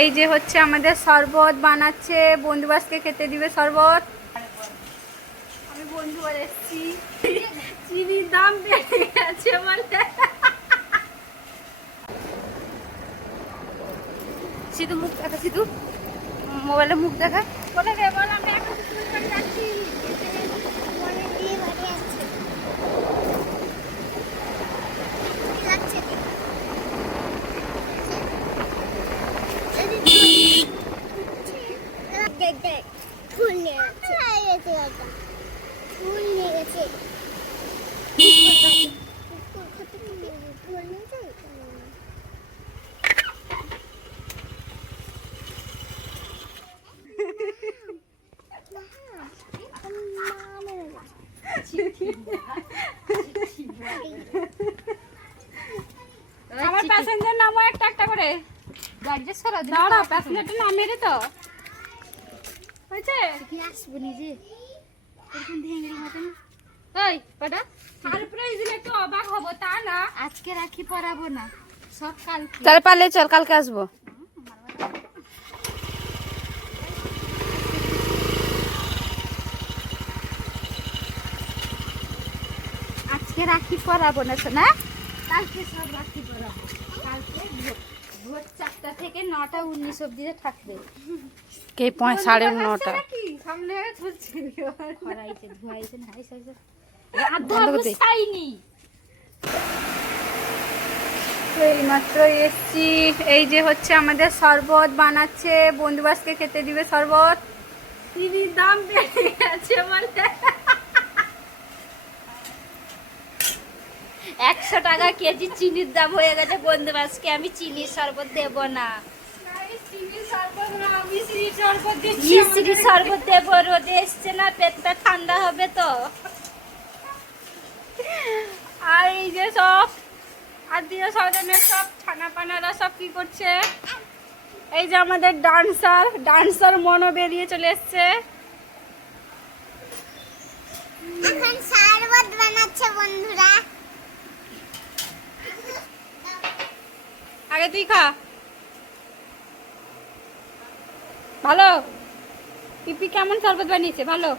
এই যে হচ্ছে আমাদের শরবত বানাচ্ছে, বন্ধুবাসকে খেতে দিবে শরবত। আমি বন্ধুবার এসেছি, চিনির দাম বেড়ে গেছে বলে। সিধু মুখ দেখা, সিধু মোবাইলে মুখ দেখা বলে রে, বল আমরা এখন যাচ্ছি। ফুল নিয়ে গেছে, ফুল নিয়ে গেছে। আমার প্যাসেঞ্জার নামো একটা একটা করে। দাঁড়া, প্যাসেঞ্জারটা নামে রে তো হয়েছে কি আসবো নিজে এরকম ভেঙে মতন। এই কটা সারপ্রাইজ দিলে একটু অবাক হবো, তা না আজকে রাখি পরাবো না, সব কালকে। তাহলে পারলে চল, কালকে আসবো। আজকে রাখি পরাবো না শোনা, কালকে সব রাখি পরাবো। কালকে ভোর 4টা থেকে 9টা 19 অবধি থাকবে। কে 9:30 সামনে চলছে খরাইছে ধুয়াইছে নাইছে আইনি। এই মাত্র এসছি, এই যে হচ্ছে আমাদের শরবত বানাচ্ছে, বন্ধুবাসকে খেতে দিবে শরবত। চিনির দাম বেড়ে গেছে বলে 100 টাকা কেজি চিনির দাম হয়ে গেছে। বন্ধুবাসকে আমি চিনির শরবত দেব না, মিষ্টি শরবত দেব। রোদে এসছে না, পেটটা ঠান্ডা হবে তো। আর এই যে সব আত্মীয় স্বজনের সব ছানা পানারা সব কি করছে, এই যে আমাদের ডান্সার মনো বেরিয়ে চলে এসছে। এখন শরবত বানাচ্ছে বন্ধুরা। আগে তুই খা, ভালো। পিপি কেমন শরবত বানিয়েছে? ভালো।